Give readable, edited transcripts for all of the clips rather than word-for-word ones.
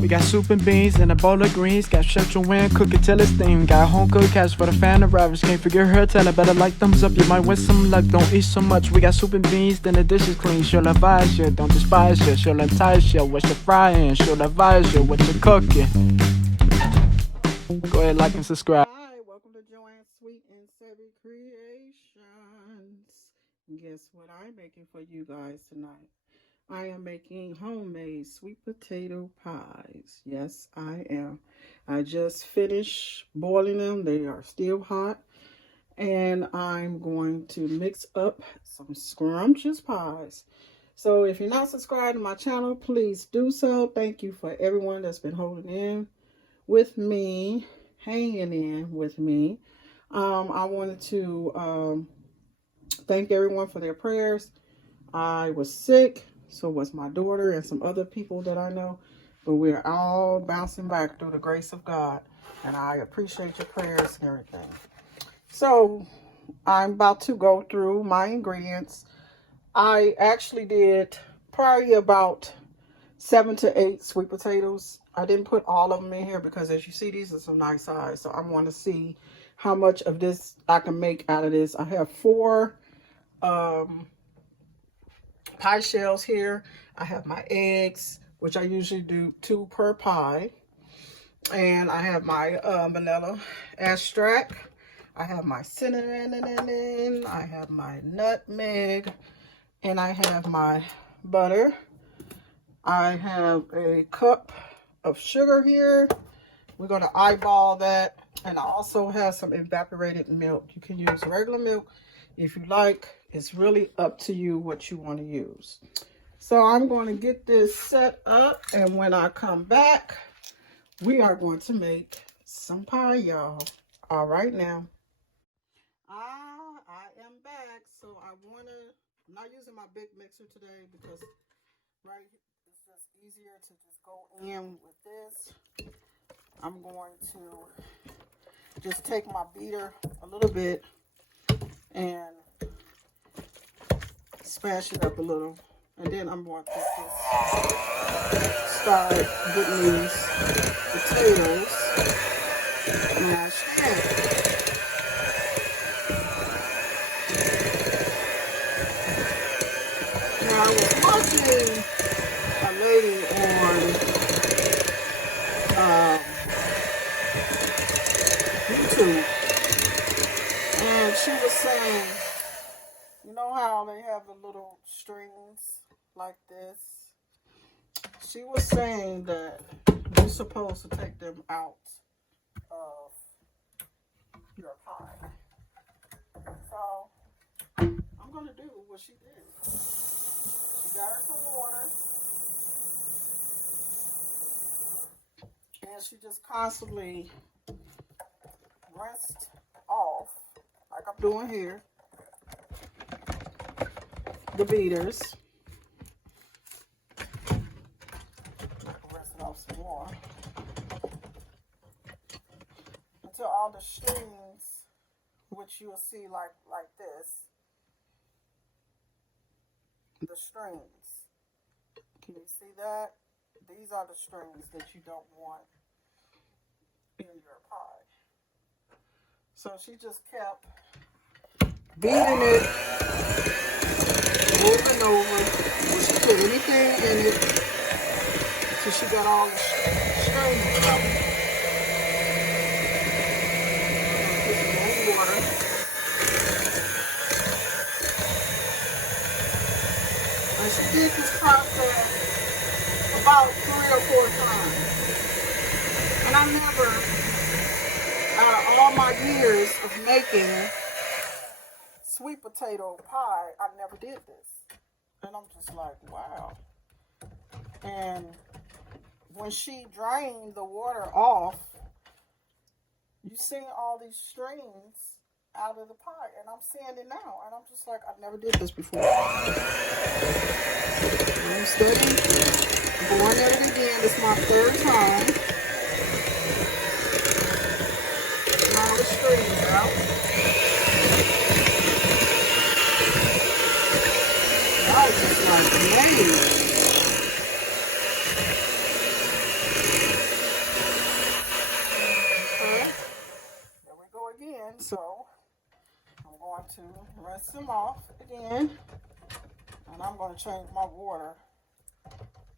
We got soup and beans and a bowl of greens. Got Churchill Win, cook it till it's steamed. Got home cooked cash for the fan of ravage. Can't forget her, tell her better like thumbs up. You might win some luck, don't eat so much. We got soup and beans, then the dish is clean. She'll advise you, don't despise you. She'll entice you, what you're frying. She'll advise you, what you're cooking. Go ahead, like and subscribe. Hi, welcome to Joanne's Sweet and Savvy Creations. Guess what I'm making for you guys tonight? I am making homemade sweet potato pies. Yes, I am. I just finished boiling them. They are still hot. And I'm going to mix up some scrumptious pies. So if you're not subscribed to my channel, please do so. Thank you for everyone that's been holding in with me, hanging in with me. I wanted to thank everyone for their prayers. I was sick. So was my daughter and some other people that I know. But we're all bouncing back through the grace of God. And I appreciate your prayers and everything. So I'm about to go through my ingredients. I actually did probably about 7 to 8 sweet potatoes. I didn't put all of them in here because as you see, these are some nice size. So I want to see how much of this I can make out of this. I have 4 pie shells here. I have my eggs, which I usually do 2 per pie. And I have my vanilla extract. I have my cinnamon. I have my nutmeg. And I have my butter. I have a cup of sugar here. We're going to eyeball that. And I also have some evaporated milk. You can use regular milk if you like. It's really up to you what you want to use. So I'm going to get this set up, and when I come back, we are going to make some pie, y'all. All right now. I am back. So I'm not using my big mixer today because it's just easier to just go in with this. I'm going to just take my beater a little bit and smash it up a little, and then I'm going to just start getting these potatoes mashed in. Now I was watching a lady on YouTube, and she was saying, you know how they have the little strings like this? She was saying that you're supposed to take them out of your pie. So I'm going to do what she did. She got her some water. And she just constantly rinsed off, like I'm doing here, the beaters. Rinse it off some more until all the strings, which you'll see like this, the strings. Can you see that? These are the strings that you don't want in your pie. So she just kept beating it over and over. When she put anything in it, so she got all the strings out. Put some more water. And she did this process about 3 or 4 times. And I never, out of all my years of making sweet potato pie, I never did this. And I'm just like, wow. And when she drained the water off, you see all these strings out of the pie. And I'm seeing it now. And I'm just like, I never did this before. I'm studying, going at it again. This is my 3rd time. All the strings out. I was just like, man. going to rinse them off again. And I'm going to change my water.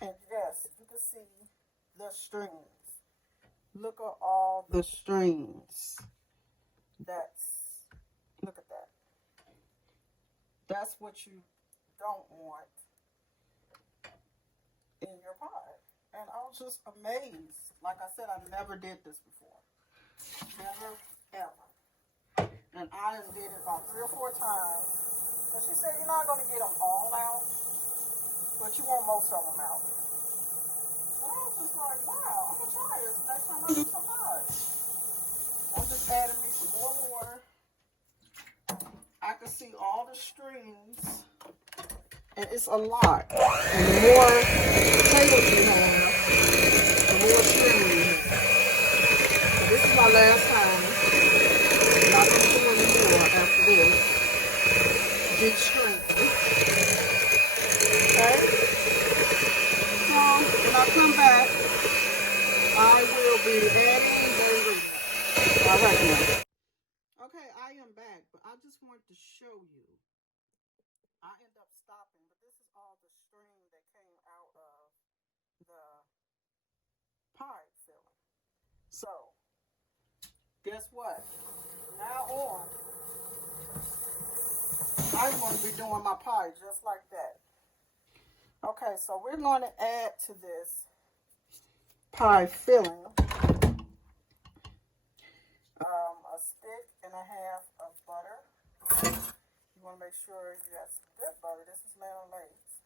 And yes, you can see the strings. Look at all the strings. Look at that. That's what you don't want in your pie. And I was just amazed. Like I said, I never did this before. Never, ever. And I did it about 3 or 4 times. And she said, you're not going to get them all out, but you want most of them out. And I was just like, wow, I'm going to try this next time I do some pies. I'm just adding me some more water. I can see all the strings. And it's a lot. And the more potatoes you have, the more strings you have. So this is my last time. Not going to do any more after this. Big strings. Okay? So, when I come back, I will be adding the ingredients. All right, now. Okay, I am back, but I just wanted to show you. I end up stopping, but this is all the string that came out of the pie filling. So, guess what? Now on, I'm going to be doing my pie just like that. Okay, so we're going to add to this pie filling a stick and a half of butter. You want to make sure you have some good butter. This is lamb lace.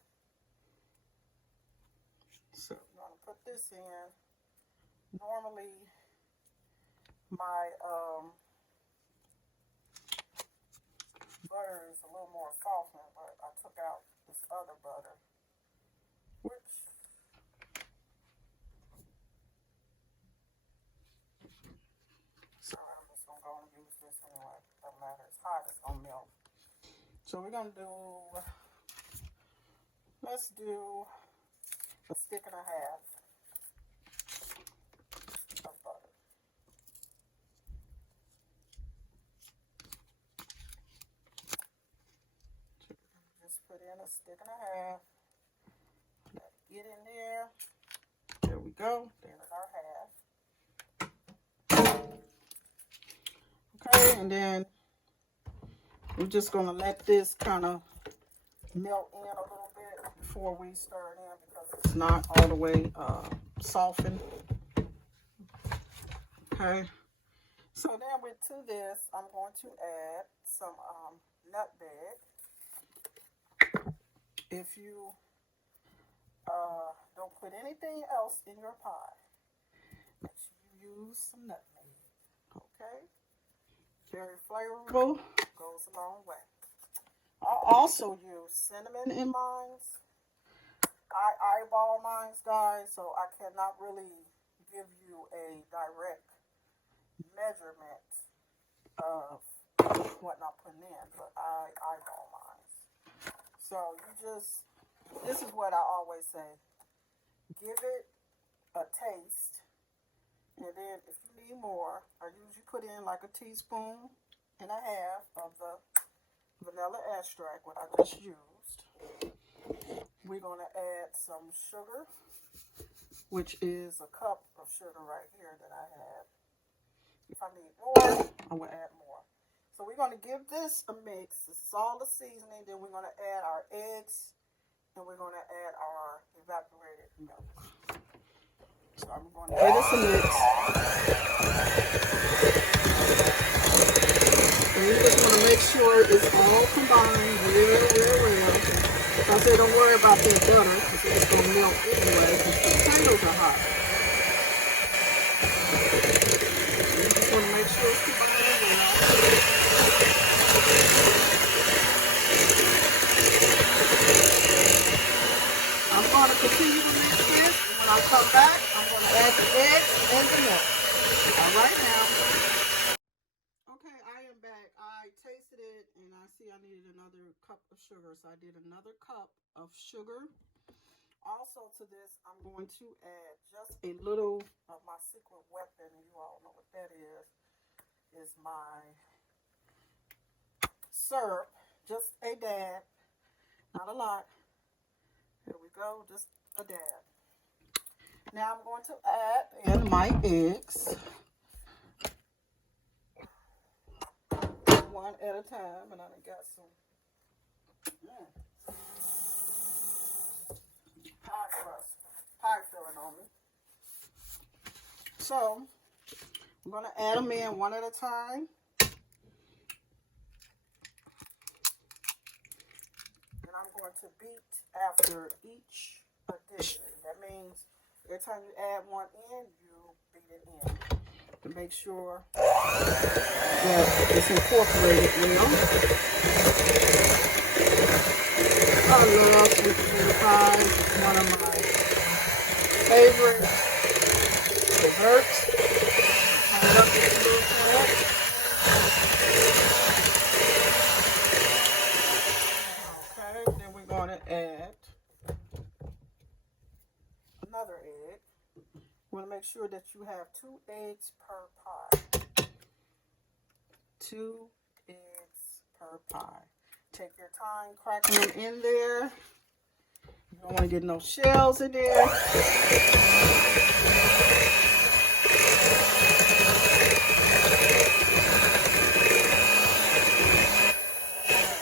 So you want to put this in. Normally, my butter is a little more softened, but I took out this other butter, which so I'm just gonna go and use this anyway. Doesn't matter, it's hot, it's gonna melt. So we're gonna do, let's do a stick and a half of butter. Just put in a stick and a half. Let it get in there. There we go. There's our half. Okay, and then we're just gonna let this kind of melt in a little bit before we stir it in because it's not all the way softened. Okay, so then to this, I'm going to add some nutmeg. If you don't put anything else in your pie, make sure you use some nutmeg. Okay, very flavorful, goes a long way. I also use cinnamon in mine. I eyeball mine, guys, so I cannot really give you a direct measurement of what I'm putting in, but I eyeball mine. So this is what I always say, give it a taste, and then if you need more, I usually put in like a teaspoon and a half of the vanilla extract, what I just used. We're going to add some sugar, which is a cup of sugar right here that I have. If I need more, I will add more. So we're going to give this a mix. This is all the seasoning. Then we're going to add our eggs, and we're going to add our evaporated milk. So I'm going to give this a mix. And you just want to make sure it's all combined real well. I say don't worry about that butter because it's going to melt anyway because the potatoes are hot. You just want to make sure it's combined well. I'm going to continue to mix this. And when I come back, I'm going to add the eggs and the milk. All right now. Okay, I am back. I tasted it and I see I needed another cup of sugar. So I did another cup of sugar. Also to this, I'm going to add just a little of my secret weapon. You all know what that is my syrup, just a dab, not a lot. Here we go, just a dab. Now I'm going to add in my eggs, one at a time, and I done got some pie filling on me. So I'm going to add them in one at a time. And I'm going to beat after each addition. That means every time you add one in, you beat it in to make sure that it's incorporated well. I love sweet potato pie. It's one of my favorite desserts. I love this little snack. Okay, then we're going to add another egg. You want to make sure that you have 2 eggs per pie. 2 eggs per pie. Take your time cracking them in there. You don't want to get no shells in there.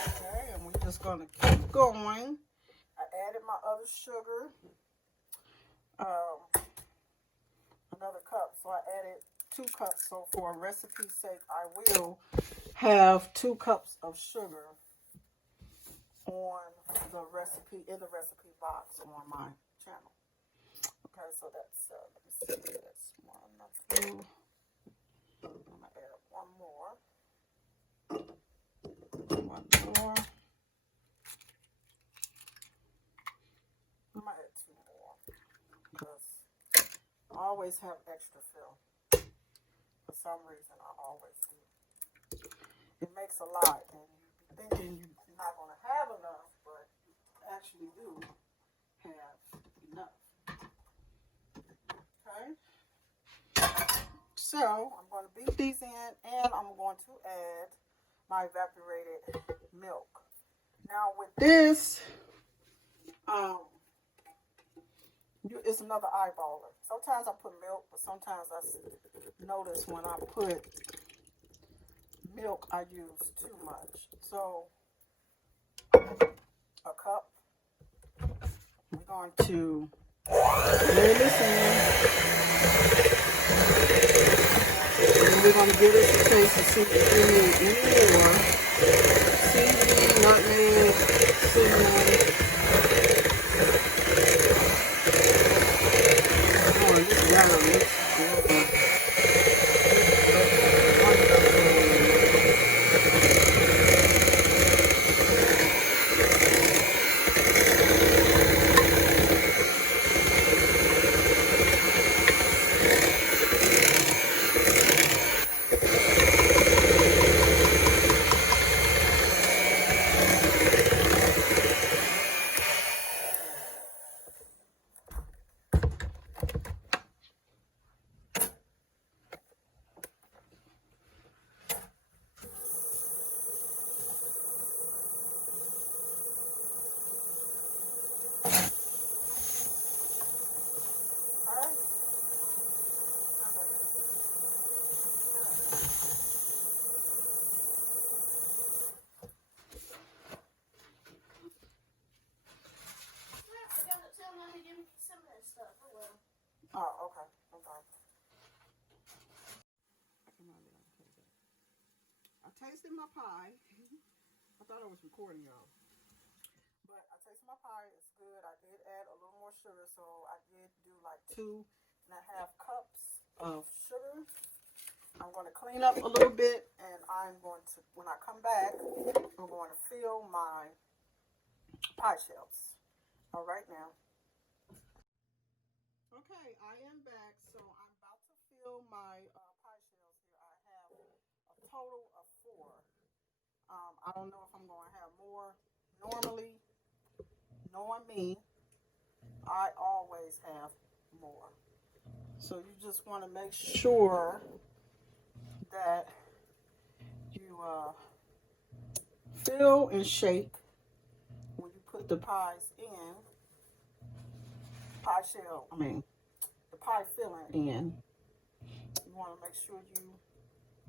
Okay, and we're just going to keep going. I added my other sugar. Another cup, so I added 2 cups. So for recipe's sake, I will have 2 cups of sugar on the recipe, in the recipe box on my channel. Okay, so that's let me see, that's 1, 2. I'm gonna add one more. I might add 2 more because I always have extra fill. For some reason, I always do. It makes a lot, and you be thinking you're not going to have enough, but you actually do have enough. Okay? So, I'm going to beat these in, and I'm going to add my evaporated milk. Now, with this, it's another eyeballer. Sometimes I put milk, but sometimes I notice when I put milk, I use too much. So, a cup. We're going to lay this in. And we're going to give it a taste to see if we need any more seasoning, nutmeg, cinnamon. Oh, this batter looks good. Oh, okay. Okay. I tasted my pie. I thought I was recording y'all. But I tasted my pie. It's good. I did add a little more sugar, so I did do like 2.5 cups of sugar. I'm going to clean up a little bit, and I'm going to, when I come back, I'm going to fill my pie shells. All right now. Okay, I am back, so I'm about to fill my pie shells here. I have a total of 4. I don't know if I'm going to have more. Normally, knowing me, I always have more. So you just want to make sure that you fill and shake when you put the pies in. Pie shell, the pie filling in. You want to make sure you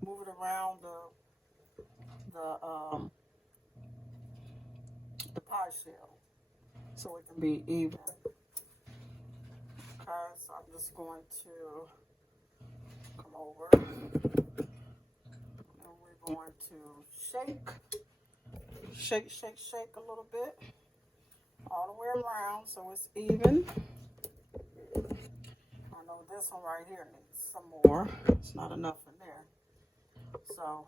move it around the pie shell so it can be even. Okay, so I'm just going to come over and we're going to shake a little bit all the way around so it's even. I know this one right here needs some more. It's not enough in there. So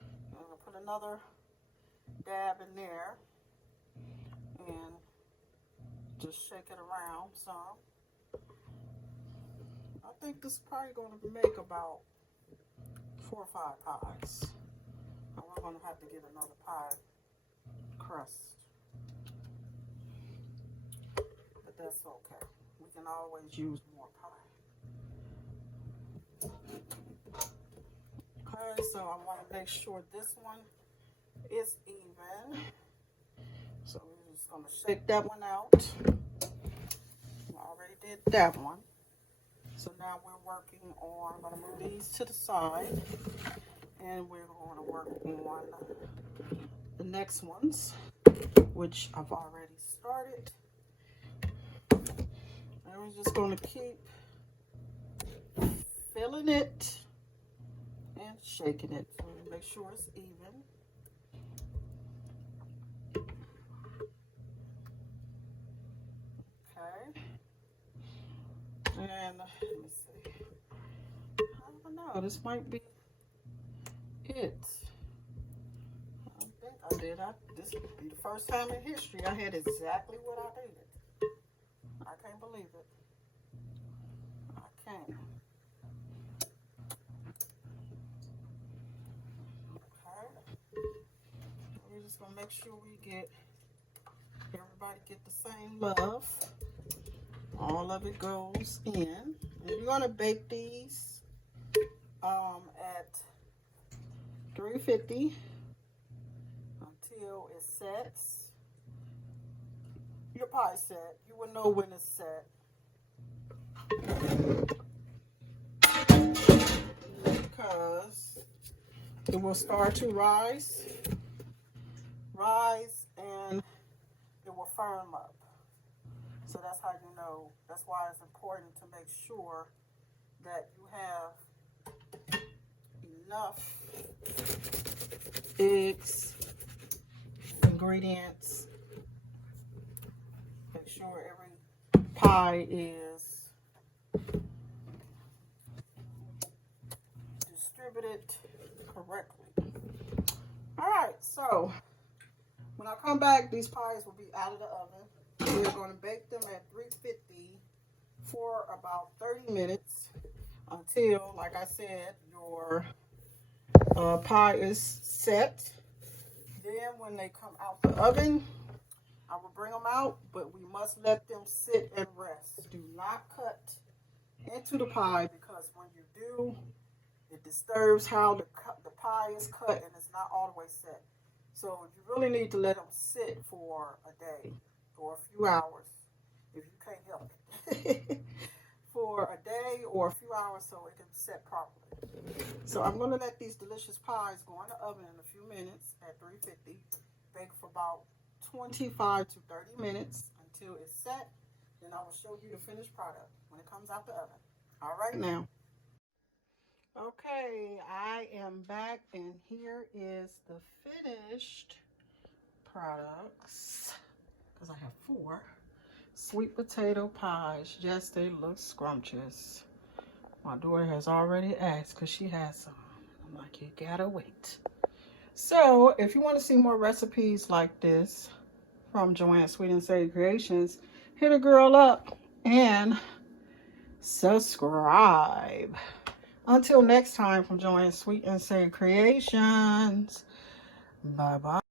I'm going to put another dab in there and just shake it around some. I think this is probably going to make about 4 or 5 pies. And we're going to have to get another pie crust. But that's okay. We can always use more pie. Okay, so I want to make sure this one is even. So we're just going to shake that one out. I already did that one. So now we're working on, I'm going to move these to the side. And we're going to work on the next ones, which I've already started. And we're just going to keep filling it and shaking it so make sure it's even. Okay. And let me see. I don't know. This might be it. I don't think I did. This would be the first time in history I had exactly what I needed. I can't believe it. I can't. Okay. We're just gonna make sure everybody get the same love. All of it goes in. And you're gonna bake these at 350 until it sets. Your pie set. You will know when it's set. Because it will start to rise and it will firm up. So that's how you know. That's why it's important to make sure that you have enough eggs, ingredients. Make sure every pie is distributed correctly. All right, so when I come back, these pies will be out of the oven. We're going to bake them at 350 for about 30 minutes until, like I said, your pie is set. Then when they come out the oven, I will bring them out, but we must let them sit and rest. Do not cut into the pie because when you do, it disturbs how the pie is cut and it's not all the way set. So you really need to let them sit for a day or a few hours if you can't help it. For a day or a few hours so it can set properly. So I'm going to let these delicious pies go in the oven in a few minutes at 350. Bake for about 25 to 30 minutes until it's set. Then I will show you the finished product when it comes out the oven. All right now. Okay, I am back and here is the finished products because I have 4 sweet potato pies. Yes, they look scrumptious. My daughter has already asked because she has some. I'm like, you gotta wait. So if you want to see more recipes like this from Joanne's Sweet and Savory Creations, hit a girl up and subscribe. Until next time from Joanne's Sweet and Savory Creations, bye-bye.